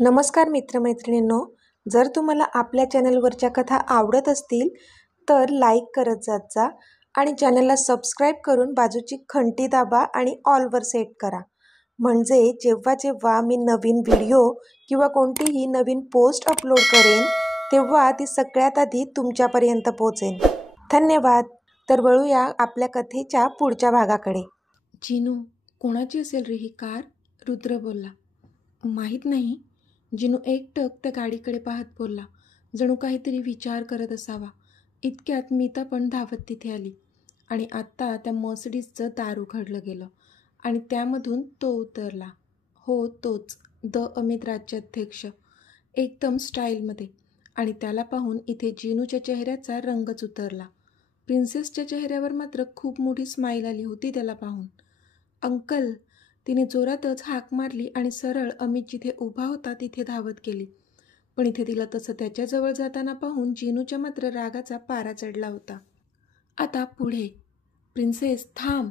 नमस्कार मित्रमैत्रिणींनो, जर तुम्हाला आपल्या चॅनलवरच्या कथा आवडत असतील तर लाईक करत जात जा आणि चॅनलला सबस्क्राईब करून बाजूची घंटी दाबा आणि ऑलवर सेट करा. म्हणजे जेव्हा जेव्हा मी नवीन व्हिडिओ किंवा कोणतीही नवीन पोस्ट अपलोड करेन तेव्हा ती सगळ्यात आधी तुमच्यापर्यंत पोहोचेल. धन्यवाद. तर वळूया आपल्या कथेच्या पुढच्या भागाकडे. जिनू, कोणाची असेल रे ही कार? रुद्र बोलला. माहीत नाही. जिनू एकटक त्या गाडीकडे पाहत बोलला, जणू काहीतरी विचार करत असावा. इतक्यात मीता पण धावत तिथे आली आणि आत्ता त्या मर्सिडीजचं दार उघडलं गेलं आणि त्यामधून तो उतरला. हो, तोच, द अमित राज्याध्यक्ष, एकदम स्टाईलमध्ये. आणि त्याला पाहून इथे जिनूच्या चेहऱ्याचा रंगच उतरला. प्रिन्सेसच्या चेहऱ्यावर मात्र खूप मोठी स्माईल आली होती त्याला पाहून. अंकल, तिने जोरातच हाक मारली आणि सरळ अमित जिथे उभा होता तिथे धावत गेली. पण इथे तिला तसं त्याच्याजवळ जाताना पाहून जिनूच्या मात्र रागाचा पारा चढला होता. आता पुढे. प्रिन्सेस थांब.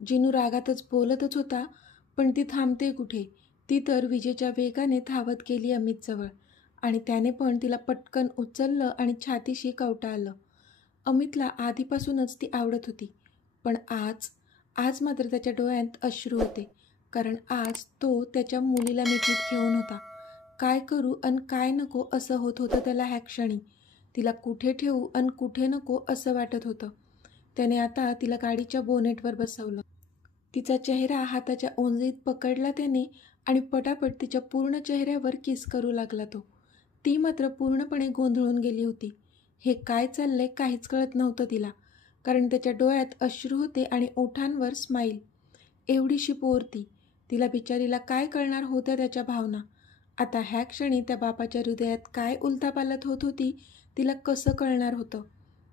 जिनू रागातच बोलतच होता, पण ती थांबते कुठे? ती तर विजेच्या वेगाने धावत गेली अमितजवळ आणि त्याने पण तिला पटकन उचललं आणि छातीशी कवटाळलं. अमितला आधीपासूनच ती आवडत होती, पण आज मात्र त्याच्या डोळ्यात अश्रू होते, कारण आज तो त्याच्या मुलीला मिठीत घेऊन होता. काय करू अन काय नको असं होत होतं त्याला ह्या क्षणी. तिला कुठे ठेवू अन कुठे नको असं वाटत होतं. त्याने आता तिला गाडीच्या बोनेटवर बसवलं. तिचा चेहरा हाताच्या ओंजळीत पकडला त्याने आणि पटापट तिच्या पूर्ण चेहऱ्यावर किस करू लागला तो. ती मात्र पूर्णपणे गोंधळून गेली होती. हे काय चाललंय काहीच कळत नव्हतं तिला, कारण त्याच्या डोळ्यात अश्रू होते आणि ओठांवर स्माईल. एवढीशी पोर ती, तिला बिचारीला काय कळणार होत्या त्याच्या भावना. आता ह्या क्षणी त्या बापाच्या हृदयात काय उलथापालथ होत होती तिला कसं कळणार होतं.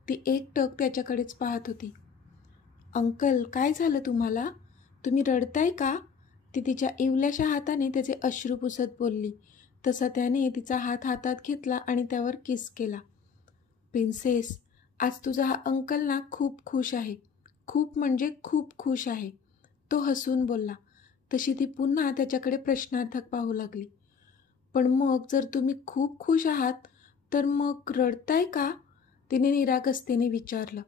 ती एकटक त्याच्याकडेच पाहत होती. अंकल, काय झालं तुम्हाला? तुम्ही रडताय का? ती तिच्या इवल्याशा हाताने त्याचे अश्रू पुसत बोलली. तसा त्याने तिचा हात हातात घेतला आणि त्यावर किस केला. प्रिन्सेस, आज तुझा हा अंकल ना खूप खुश आहे. खूप म्हणजे खूप खुश आहे, तो हसून बोलला. तशी ती पुन्हा त्याच्याकडे प्रश्नार्थक पाहू लागली. पण मग जर तुम्ही खूप खुश आहात तर मग रडताय का? तिने निरागसतेने विचारलं.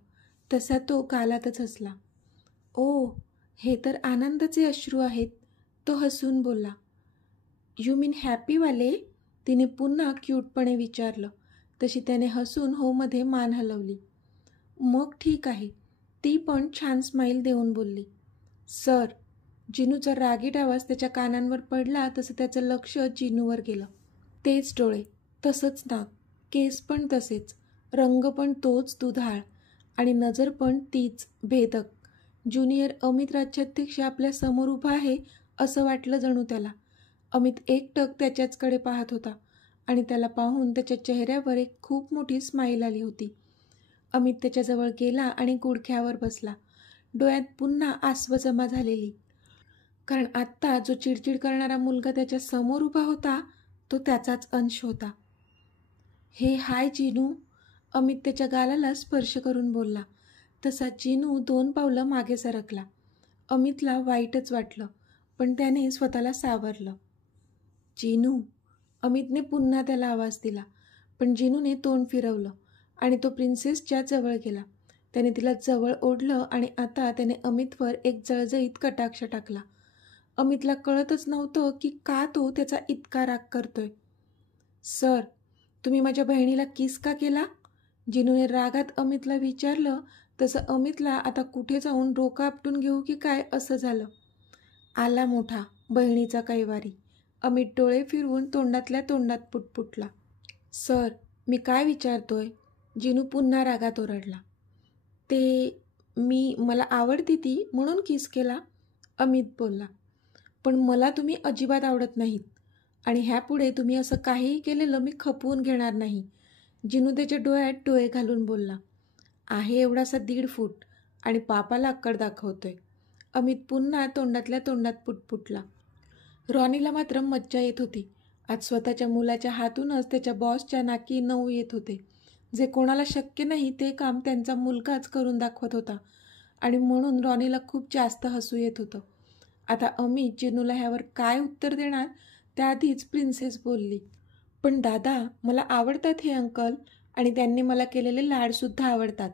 तसा तो गालातच हसला. ओ, हे तर आनंदाचे अश्रू आहेत, तो हसून बोलला. यू मीन हॅपीवाले? तिने पुन्हा क्यूटपणे विचारलं. तशी त्याने हसून हो मध्ये मान हलवली. मग ठीक आहे, ती पण छान स्माईल देऊन बोलली. सर, जिनूचा रागीट आवाज त्याच्या कानांवर पडला तसं त्याचं लक्ष जिनूवर गेलं. तेच डोळे, तसंच नाक, केस पण तसेच, रंग पण तोच दुधाळ आणि नजर पण तीच भेदक. ज्युनियर अमित राज्याध्यक्ष आपल्या समोर उभा आहे असं वाटलं जणू त्याला. अमित एकटक त्याच्याचकडे पाहत होता आणि त्याला पाहून त्याच्या चेहऱ्यावर एक खूप मोठी स्माईल आली होती. अमित त्याच्याजवळ गेला आणि गुडघ्यावर बसला. डोळ्यात पुन्हा आसवं जमा झालेली, कारण आत्ता जो चिडचिड करणारा मुलगा त्याच्या समोर उभा होता तो त्याचाच अंश होता. हे हाय जिनू, अमित त्याच्या गालाला स्पर्श करून बोलला. तसा जिनू 2 पावलं मागे सरकला. अमितला वाईटच वाटलं, पण त्याने स्वतःला सावरलं. जिनू, अमितने पुन्हा त्याला आवाज दिला, पण जिनूने तोंड फिरवलं आणि तो प्रिन्सेसच्या जवळ गेला. त्याने तिला जवळ ओढलं आणि आता त्याने अमितवर एक जळजळीत कटाक्ष टाकला. अमितला कळतच नव्हतं की का तो त्याचा इतका राग करतोय. सर, तुम्ही माझ्या बहिणीला किस का केला? जिनूने रागात अमितला विचारलं. तसं अमितला आता कुठे जाऊन डोकं आपटून घेऊ की काय असं झालं. आला मोठा बहिणीचा कैवारी. अमित डोळे फिरवून तोंडातल्या तोंडात पुटपुटला. सर, मी काय विचारतोय? जिनू पुन्हा रागात ओरडला. मला आवडती ती म्हणून किस केला, अमित बोलला. पण मला तुम्ही अजिबात आवडत नाहीत आणि ह्यापुढे तुम्ही असं काहीही केलेलं मी खपवून घेणार नाही, जिनू त्याच्या डोळ्यात डोळे घालून बोलला. आहे एवढासा 1.5 फूट आणि पापाला अक्कड दाखवतोय, अमित पुन्हा तोंडातल्या तोंडात पुटपुटला. रॉनीला मात्र मज्जा येत होती. आज स्वतःच्या मुलाच्या हातूनच त्याच्या बॉसच्या नाकी 9 येत होते. जे कोणाला शक्य नाही ते काम त्यांचा मुलगाच करून दाखवत होता आणि म्हणून रॉनीला खूप जास्त हसू येत होतं. आता अमित जिनूला ह्यावर काय उत्तर देणार त्याआधीच प्रिन्सेस बोलली, पण दादा, मला आवडतात हे अंकल आणि त्यांनी मला केलेले लाडसुद्धा आवडतात.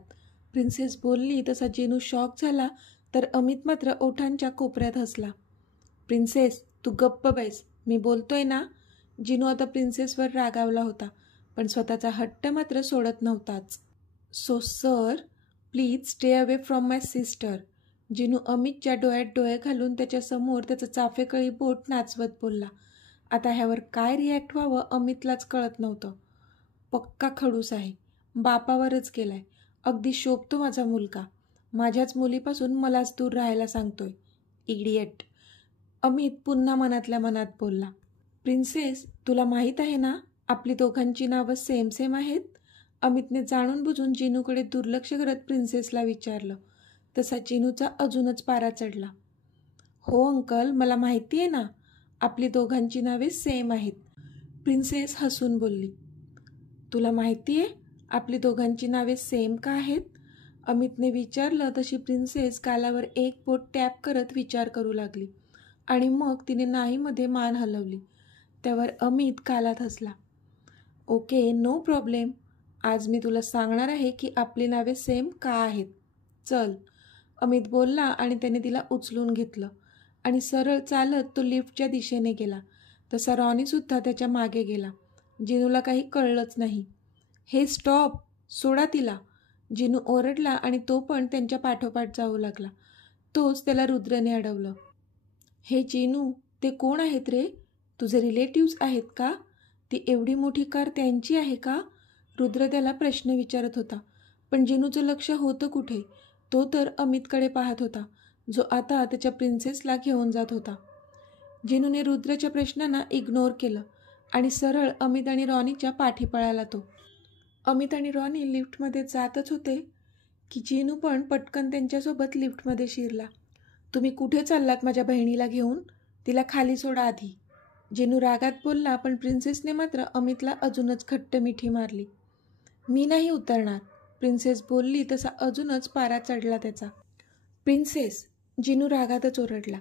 प्रिन्सेस बोलली तसा जिनू शॉक झाला, तर अमित मात्र ओठांच्या कोपऱ्यात हसला. प्रिन्सेस, तू गप्प बैस, मी बोलतोय ना. जिनू आता प्रिन्सेसवर रागावला होता, पण स्वतःचा हट्ट मात्र सोडत नव्हताच. So sir, please stay away from my sister. Jinu अमितच्या डोळ्यात डोळे घालून त्याच्यासमोर त्याचं चाफेकळी बोट नाचवत बोलला. आता ह्यावर काय रिॲक्ट व्हावं अमितलाच कळत नव्हतं. पक्का खडूस आहे, बापावरच गेलाय. अगदी शोभतो माझा मुलगा. माझ्याच मुलीपासून मलाच दूर राहायला सांगतोय. इडियट. अमित पुन्हा मनातल्या मनात बोलला. प्रिन्सेस, तुला माहीत आहे ना, आपली दोघांची नावं सेम सेम आहेत. अमितने जाणून बुजून जिनूकडे दुर्लक्ष करत प्रिन्सेसला विचारलं. तसा जिनूचा अजूनच पारा चढला. हो अंकल, मला माहिती आहे ना, आपली दोघांची नावे सेम आहेत. प्रिन्सेस हसून बोलली. तुला माहिती आहे आपली दोघांची नावे सेम का आहेत? अमितने विचारलं. तशी प्रिन्सेस गालावर एक बोट टॅप करत विचार करू लागली आणि मग तिने नाहीमध्ये मान हलवली. त्यावर अमित गालात हसला. Okay, no problem. आज मी तुला सांगणार आहे की आपली नावे सेम का आहेत. चल. अमित बोलला आणि त्याने तिला उचलून घेतलं आणि सरळ चालत तो लिफ्टच्या दिशेने गेला. तसा रॉनीसुद्धा त्याच्या मागे गेला. जिनूला काही कळलंच नाही. हे स्टॉप, सोडा तिला. जिनू ओरडला आणि तो पण त्यांच्या पाठोपाठ जाऊ लागला. तोच त्याला रुद्रने अडवलं. हे जिनू, ते कोण आहेत रे? तुझे रिलेटिव्स आहेत का? ती एवढी मोठी कार त्यांची आहे का? रुद्र त्याला प्रश्न विचारत होता, पण जिनूचं लक्ष होतं कुठे? तो तर अमितकडे पाहत होता, जो आता त्याच्या प्रिन्सेसला घेऊन जात होता. जिनूने रुद्रच्या प्रश्नांना इग्नोर केलं आणि सरळ अमित आणि रॉनीच्या पाठी पळाला. तो अमित आणि रॉनी लिफ्टमध्ये जातच होते की जिनू पण पटकन त्यांच्यासोबत लिफ्टमध्ये शिरला. तुम्ही कुठे चाललात माझ्या बहिणीला घेऊन? तिला खाली सोडा आधी. जिनू रागात बोलला, पण प्रिन्सेसने मात्र अमितला अजूनच घट्ट मिठी मारली. मी नाही उतरणार, प्रिन्सेस बोलली. तसा अजूनच पारा चढला त्याचा. प्रिन्सेस, जिनू रागातच ओरडला.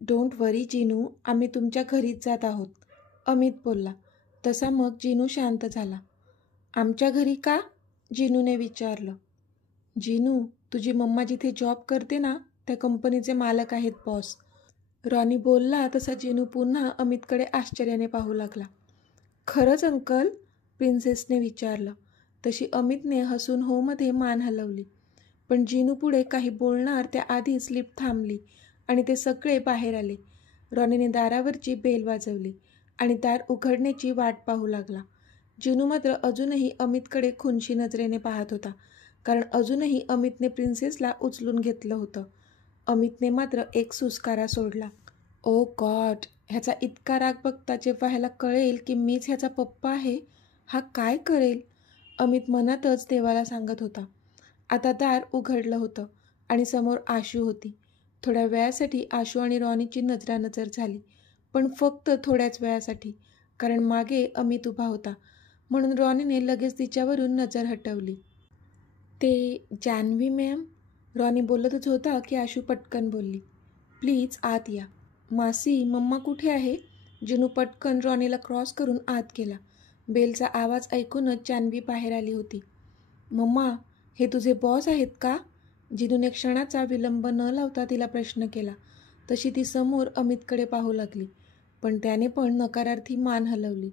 डोंट वरी जिनू, आम्ही तुमच्या घरीच जात आहोत, अमित बोलला. तसा मग जिनू शांत झाला. आमच्या घरी का? जिनूने विचारलं. जिनू, तुझी मम्मा जिथे जॉब करते ना, त्या कंपनीचे मालक आहेत बॉस, रॉनी बोलला. तसा जिनू पुन्हा अमितकडे आश्चर्याने पाहू लागला. खरंच अंकल? प्रिन्सेसने विचारलं. तशी अमितने हसून होमध्ये मान हलवली, पण जिनू पुढे काही बोलणार त्याआधीच लिफ्ट थांबली आणि ते सगळे बाहेर आले. रॉनीने दारावरची बेल वाजवली आणि दार उघडण्याची वाट पाहू लागला. जिनू मात्र अजूनही अमितकडे खुनशी नजरेने पाहत होता, कारण अजूनही अमितने प्रिन्सेसला उचलून घेतलं होतं. अमितने मात्र एक सुस्कारा सोडला. ओ गॉड, ह्याचा इतका राग बघता जेव्हा ह्याला कळेल की मीच ह्याचा पप्पा आहे, हा काय करेल? अमित मनातच देवाला सांगत होता. आता दार उघडलं होतं आणि समोर आशू होती. थोड्या वेळासाठी आशू आणि रॉनीची नजरानजर झाली, पण फक्त थोड्याच वेळासाठी, कारण मागे अमित उभा होता. म्हणून रॉनीने लगेच तिच्यावरून नजर हटवली. ते जान्हवी मॅम, रॉनी बोलतच होता की आशू पटकन बोलली. प्लीज आत या. मासी, मम्मा कुठे आहे? जिनू पटकन रॉनीला क्रॉस करून आत गेला. बेलचा आवाज ऐकूनच जान्हवी बाहेर आली होती. मम्मा, हे तुझे बॉस आहेत का? जिनूने क्षणाचा विलंब न लावता तिला प्रश्न केला. तशी ती समोर अमितकडे पाहू लागली, पण त्याने पण नकारार्थी मान हलवली.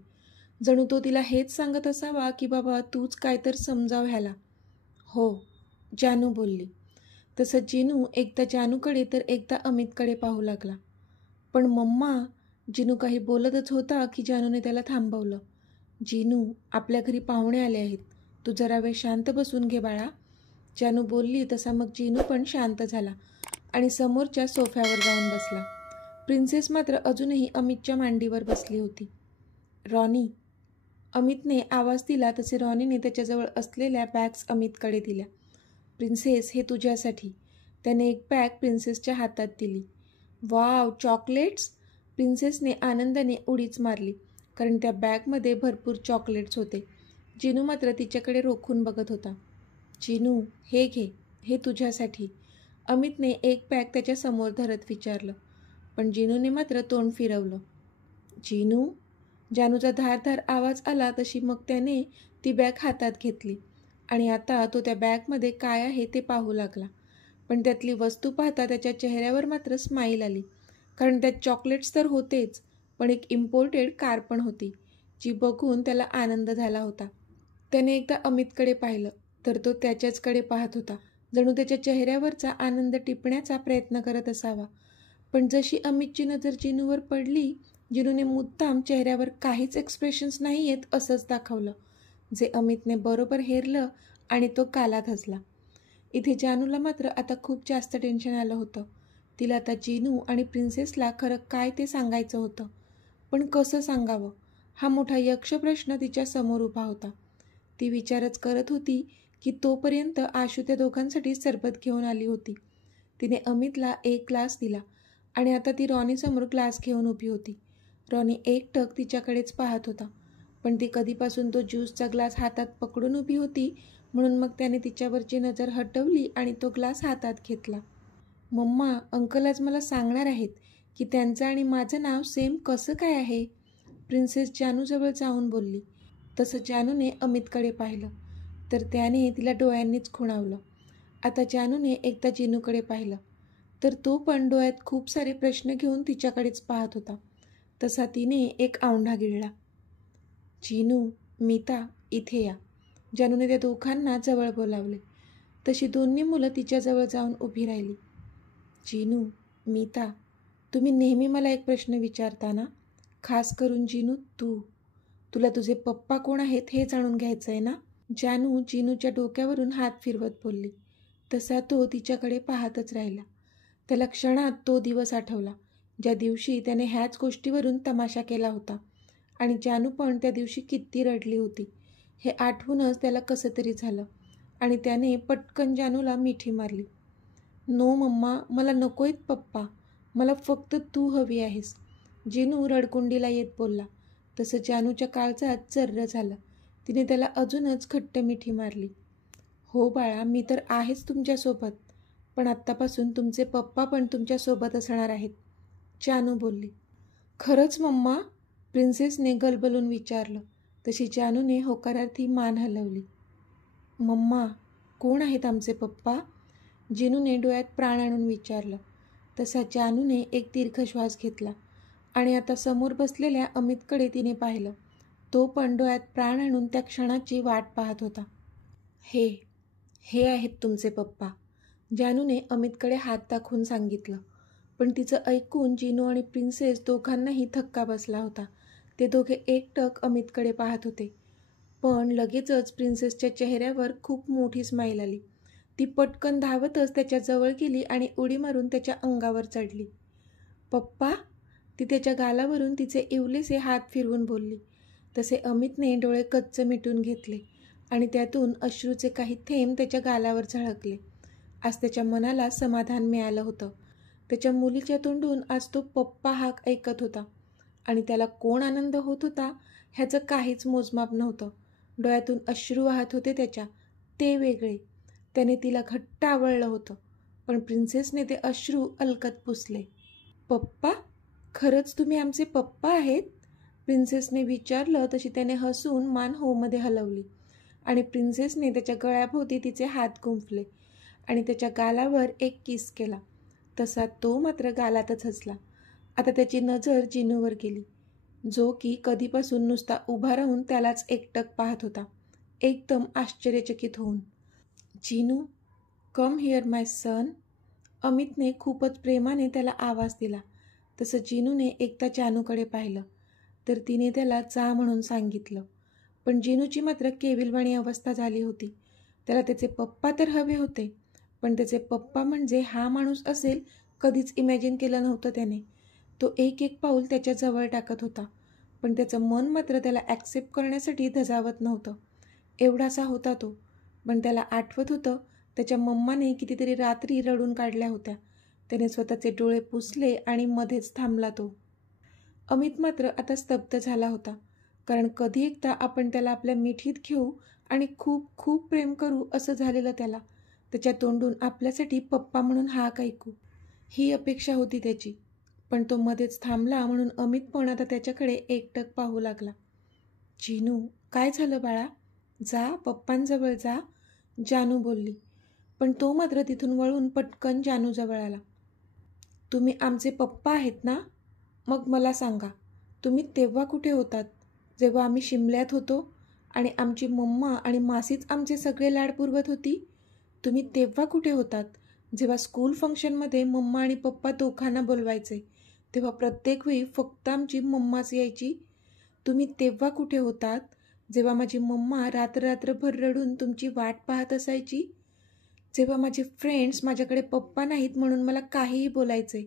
जणू तो तिला हेच सांगत असावा की बाबा तूच काय तर समजाव ह्याला. हो, जानू बोलली. तसं जिनू एकदा जानूकडे तर एकदा अमितकडे पाहू लागला. पण मम्मा, जिनू काही बोलतच होता की जानूने त्याला थांबवलं. जिनू, आपल्या घरी पाहुणे आले आहेत, तू जरा वेळ शांत बसून घे बाळा, जानू बोलली. तसा मग जिनू पण शांत झाला आणि समोरच्या सोफ्यावर जाऊन बसला. प्रिन्सेस मात्र अजूनही अमितच्या मांडीवर बसली होती. रॉनी, अमितने आवाज दिला. तसे रॉनीने त्याच्याजवळ असलेल्या बॅग्स अमितकडे दिल्या. प्रिन्सेस, हे तुझ्यासाठी. त्याने एक बॅग प्रिन्सेसच्या हातात दिली. Wow, chocolates? प्रिन्सेसने आनंदाने उडीच मारली, कारण त्या बॅगमध्ये भरपूर चॉकलेट्स होते. जिनू मात्र तिच्याकडे रोखून बघत होता. जिनू, हे घे, हे तुझ्यासाठी. अमितने एक बॅग त्याच्यासमोर धरत विचारलं, पण जिनूने मात्र तोंड फिरवलं. जिनू, जानूचा धारधार आवाज आला तशी मग त्याने ती बॅग हातात घेतली आणि आता तो त्या बॅगमध्ये काय आहे ते पाहू लागला. पण त्यातली वस्तू पाहता त्याच्या चेहऱ्यावर मात्र स्माईल आली, कारण त्यात चॉकलेट्स तर होतेच, पण एक इम्पोर्टेड कार पण होती, जी बघून त्याला आनंद झाला होता. त्याने एकदा अमितकडे पाहिलं तर तो त्याच्याचकडे पाहत होता, जणू त्याच्या चेहऱ्यावरचा आनंद टिपण्याचा प्रयत्न करत असावा. पण जशी अमितची नजर जिनूवर पडली, जिनूने मुद्दाम चेहऱ्यावर काहीच एक्सप्रेशन्स नाही आहेत असंच दाखवलं, जे अमितने बरोबर हेरलं आणि तो कालात हसला. इथे जानूला मात्र आता खूप जास्त टेन्शन आलं होतं. तिला आता जिनू आणि प्रिन्सेसला खरं काय ते सांगायचं होतं, पण कसं सांगावं हा मोठा यक्ष प्रश्न तिच्या समोर उभा होता. ती विचारच करत होती की तोपर्यंत आशू त्या दोघांसाठी सरबत घेऊन आली होती. तिने अमितला एक ग्लास दिला आणि आता ती रॉनीसमोर ग्लास घेऊन उभी होती. रॉनी एकटक तिच्याकडेच पाहत होता, पण ती कधीपासून तो ज्यूसचा ग्लास हातात पकडून उभी होती, म्हणून मग त्याने तिच्यावरची नजर हटवली आणि तो ग्लास हातात घेतला. मम्मा, अंकल आज मला सांगणार आहेत की त्यांचं आणि माझं नाव सेम कसं काय आहे, प्रिन्सेस जानूजवळ जाऊन बोलली. तसं जानूने अमितकडे पाहिलं तर त्याने तिला डोळ्यांनीच खुणावलं. आता जानूने एकदा जिनूकडे पाहिलं तर तो पण डोळ्यात खूप सारे प्रश्न घेऊन तिच्याकडेच पाहत होता. तसा तिने एक औंढा गिळला. जिनू, मीता, इथे या. जानूने त्या दोघांना जवळ बोलावले. तशी दोन्ही मुलं तिच्याजवळ जाऊन उभी राहिली. जिनू, मीता, तुम्ही नेहमी मला एक प्रश्न विचारता ना, खास करून जिनू तुला तुझे पप्पा कोण आहेत हे जाणून घ्यायचं आहे ना. जानू जिनूच्या डोक्यावरून हात फिरवत बोलली. तसा तो तिच्याकडे पाहतच राहिला. त्याला क्षणात तो दिवस आठवला ज्या दिवशी त्याने ह्याच गोष्टीवरून तमाशा केला होता, आणि जानू पण त्या दिवशी किती रडली होती हे आठवूनच त्याला कसं तरी झालं आणि त्याने पटकन जानूला मिठी मारली. नो मम्मा, मला नकोयत पप्पा, मला फक्त तू हवी आहेस, जिनू रडकुंडीला येत बोलला. तसं जानूच्या काळजात चर्र झालं. तिने त्याला अजूनच घट्ट मिठी मारली. हो बाळा, मी तर आहेच तुमच्यासोबत, पण आत्तापासून तुमचे पप्पा पण तुमच्यासोबत असणार आहेत, जानू बोलली. खरंच मम्मा, प्रिन्सेसने गलबलून विचारलं. तशी जानूने होकारार्थी मान हलवली. मम्मा, कोण आहेत आमचे पप्पा, जिनूने डोळ्यात प्राण आणून विचारलं. तसा जानूने एक दीर्घ श्वास घेतला आणि आता समोर बसलेल्या अमितकडे तिने पाहिलं. तो पण डोळ्यात प्राण आणून त्या क्षणाची वाट पाहत होता. हे आहेत तुमचे पप्पा, जानूने अमितकडे हात दाखवून सांगितलं. पण तिचं ऐकून जिनू आणि प्रिन्सेस दोघांनाही धक्का बसला होता. ते दोघे एकटक अमितकडे पाहत होते. पण लगेचच प्रिन्सेसच्या चेहऱ्यावर खूप मोठी स्माईल आली. ती पटकन धावतच त्याच्या जवळ गेली आणि उडी मारून त्याच्या अंगावर चढली. पप्पा, ती त्याच्या गालावरून तिचे इवलेसे हात फिरवून बोलली. तसे अमितने डोळे कच्च मिटून घेतले आणि त्यातून अश्रूचे काही थेंब त्याच्या गालावर झळकले. आज त्याच्या मनाला समाधान मिळालं होतं. त्याच्या मुलीच्या तोंडून आज तो पप्पा हाक ऐकत होता आणि त्याला कोण आनंद होत होता ह्याचं काहीच मोजमाप नव्हतं. डोळ्यातून अश्रू वाहत होते त्याच्या, ते वेगळे. त्याने तिला घट्ट आवडलं होतं, पण प्रिन्सेसने ते अश्रू अलकत पुसले. पप्पा, खरंच तुम्ही आमचे पप्पा आहेत, प्रिन्सेसने विचारलं. तशी त्याने हसून मान होमध्ये हलवली आणि प्रिन्सेसने त्याच्या गळ्याभोवती तिचे हात गुंफले आणि त्याच्या गालावर एक किस केला. तसा तो मात्र गालातच हसला. आता त्याची नजर जिनूवर गेली, जो की कधीपासून नुसता उभा राहून त्यालाच एकटक पाहत होता, एकदम आश्चर्यचकित होऊन. Jinu, come here my son, अमितने खूपच प्रेमाने त्याला आवाज दिला. तसं जिनूने एकदा जानूकडे पाहिलं तर तिने त्याला जा म्हणून सांगितलं. पण जिनूची मात्र केविलवाणी अवस्था झाली होती. त्याला त्याचे पप्पा तर हवे होते, पण त्याचे पप्पा म्हणजे हा माणूस असेल कधीच इमॅजिन केलं नव्हतं त्याने. तो एक एक पाऊल त्याच्या जवळ टाकत होता, पण त्याचं मन मात्र त्याला ॲक्सेप्ट करण्यासाठी धजावत नव्हतं. एवढासा होता तो. पण त्याला आठवत होतं त्याच्या मम्माने कितीतरी रात्री रडून काढल्या होत्या. त्याने स्वतःचे डोळे पुसले आणि मध्येच थांबला तो. अमित मात्र आता स्तब्ध झाला होता, कारण कधी एकदा आपण त्याला आपल्या मिठीत घेऊ आणि खूप खूप प्रेम करू असं झालेलं त्याला. त्याच्या तोंडून आपल्यासाठी पप्पा म्हणून हाक ऐकू ही अपेक्षा होती त्याची. पण तो मध्येच थांबला म्हणून अमित पण आता त्याच्याकडे एकटक पाहू लागला. जिनू, काय झालं बाळा? जा, पप्पांजवळ जा, जानू बोलली. पण तो मात्र तिथून वळून पटकन जानूजवळ आला. तुम्ही आमचे पप्पा आहेत ना? मग मला सांगा, तुम्ही तेव्हा कुठे होतात जेव्हा आम्ही शिमल्यात होतो आणि आमची मम्मा आणि मासीच आमचे सगळे लाड पुरवत होती? तुम्ही तेव्हा कुठे होतात जेव्हा स्कूल फंक्शनमध्ये मम्मा आणि पप्पा दोघांना बोलवायचे, तेव्हा प्रत्येक वेळी फक्त आमची मम्माच यायची? तुम्ही तेव्हा कुठे होतात जेव्हा माझी मम्मा रात्रभर रडून तुमची वाट पाहत असायची? जेव्हा माझे फ्रेंड्स माझ्याकडे पप्पा नाहीत म्हणून मला काहीही बोलायचे,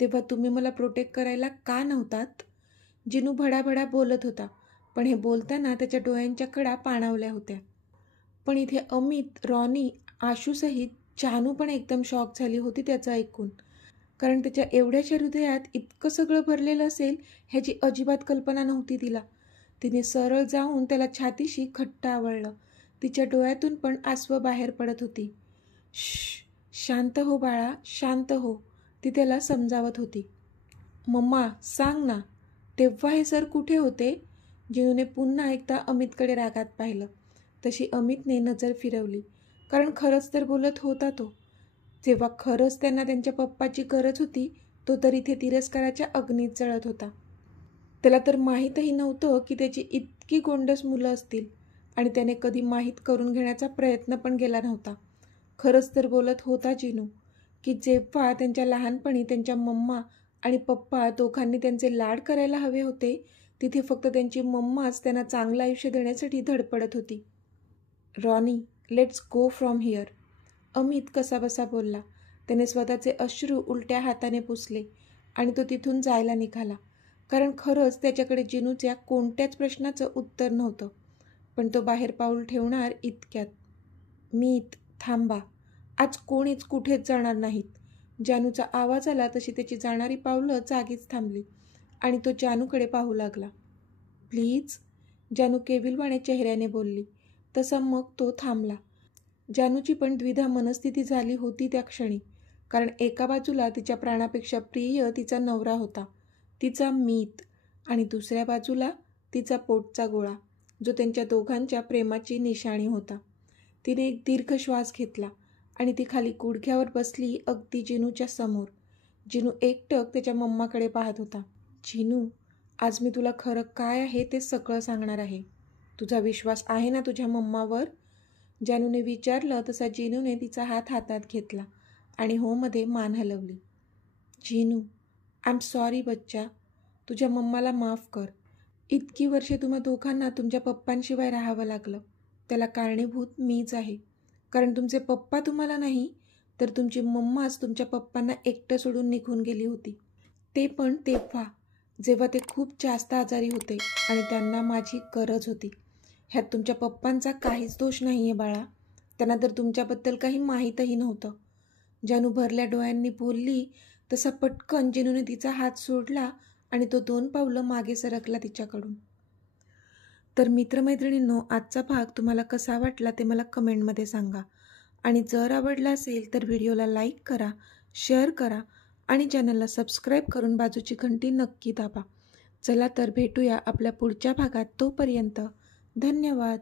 तेव्हा तुम्ही मला प्रोटेक्ट करायला का नव्हतात? जिनू भडाभडा बोलत होता, पण हे बोलताना त्याच्या डोळ्यांच्या कडा पाणावल्या होत्या. पण इथे अमित, रॉनी, आशूसहित जानू पण एकदम शॉक झाली होती त्याचं ऐकून. कारण त्याच्या एवढ्याशा हृदयात इतकं सगळं भरलेलं असेल ह्याची अजिबात कल्पना नव्हती तिला. तिने सरळ जाऊन त्याला छातीशी घट्ट आवळलं. तिच्या डोळ्यातून पण आसवं बाहेर पडत होती. शांत हो बाळा, शांत हो, ती त्याला समजावत होती. मम्मा सांग ना, तेव्हा हे सर कुठे होते? जिनूने पुन्हा एकदा अमितकडे रागात पाहिलं. तशी अमितने नजर फिरवली, कारण खरंच तर बोलत होता तो. जेव्हा खरंच त्यांना त्यांच्या पप्पाची गरज होती, तो तर इथे तिरस्काराच्या अग्नीत जळत होता. त्याला तर माहीतही नव्हतं की त्याची इतकी गोंडस मुलं असतील, आणि त्याने कधी माहीत करून घेण्याचा प्रयत्न पण केला नव्हता. खरंच तर बोलत होता जिनू, की जेव्हा त्यांच्या लहानपणी त्यांच्या मम्मा आणि पप्पा दोघांनी त्यांचे लाड करायला हवे होते, तिथे फक्त त्यांची मम्माच त्यांना चांगलं आयुष्य देण्यासाठी धडपडत होती. Ronnie, let's go from here, Amit कसाबसा बोलला. त्याने स्वतःचे अश्रू उलट्या हाताने पुसले आणि तो तिथून जायला निघाला. कारण खरंच त्याच्याकडे जिनूच्या कोणत्याच प्रश्नाचं उत्तर नव्हतं. पण तो बाहेर पाऊल ठेवणार इतक्यात. मीत, थांबा, आज कोणीच कुठेच जाणार नाहीत. जानूचा आवाज आला तशी त्याची जाणारी पावलं जागीच थांबली आणि तो जानूकडे पाहू लागला. प्लीज, जानू केविलवाणे चेहऱ्याने बोलली. तसा मग तो थांबला. जानूची पण द्विधा मनस्थिती झाली होती त्या क्षणी. कारण एका बाजूला तिच्या प्राणापेक्षा प्रिय तिचा नवरा होता, तिचा मीत, आणि दुसऱ्या बाजूला तिचा पोटचा गोळा, जो त्यांच्या दोघांच्या प्रेमाची निशाणी होता. तिने एक दीर्घ श्वास घेतला आणि ती खाली गुडघ्यावर बसली अगदी जिनूच्या समोर. जिनू एकटक त्याच्या मम्माकडे पाहत होता. जिनू, आज मी तुला खरं काय आहे ते सगळं सांगणार आहे. तुझा विश्वास आहे ना तुझ्या मम्मावर? जानूने विचारलं तसा जिनूने तिचा हात हातात घेतला आणि हो मध्ये मान हलवली. जिनू, आय एम सॉरी बच्चा, तुझ्या मम्माला माफ कर. इतकी वर्षे तुम्हा दोघांना तुमच्या पप्पांशिवाय राहावं लागलं. त्याला कारणीभूत मीच आहे. कारण तुमचे पप्पा तुम्हाला नाही, तर तुमची मम्माच तुमच्या पप्पांना एकटं सोडून निघून गेली होती. ते पण तेव्हा, जेव्हा ते खूप जास्त आजारी होते आणि त्यांना माझी गरज होती. ह्यात तुमच्या पप्पांचा काहीच दोष नाही आहे बाळा. त्यांना तर तुमच्याबद्दल काही माहीतही नव्हतं. जानू भरल्या डोळ्यांनी बोलली तसा पटकन जिनूने तिचा हात सोडला आणि तो 2 पावलं मागे सरकला तिच्याकडून. तर मित्रमैत्रिणींनो, आजचा भाग तुम्हाला कसा वाटला ते मला कमेंटमध्ये सांगा. आणि जर आवडला असेल तर व्हिडिओला लाईक करा, शेअर करा आणि चॅनलला सबस्क्राईब करून बाजूची घंटी नक्की दाबा. चला तर भेटूया आपल्या पुढच्या भागात. तोपर्यंत धन्यवाद.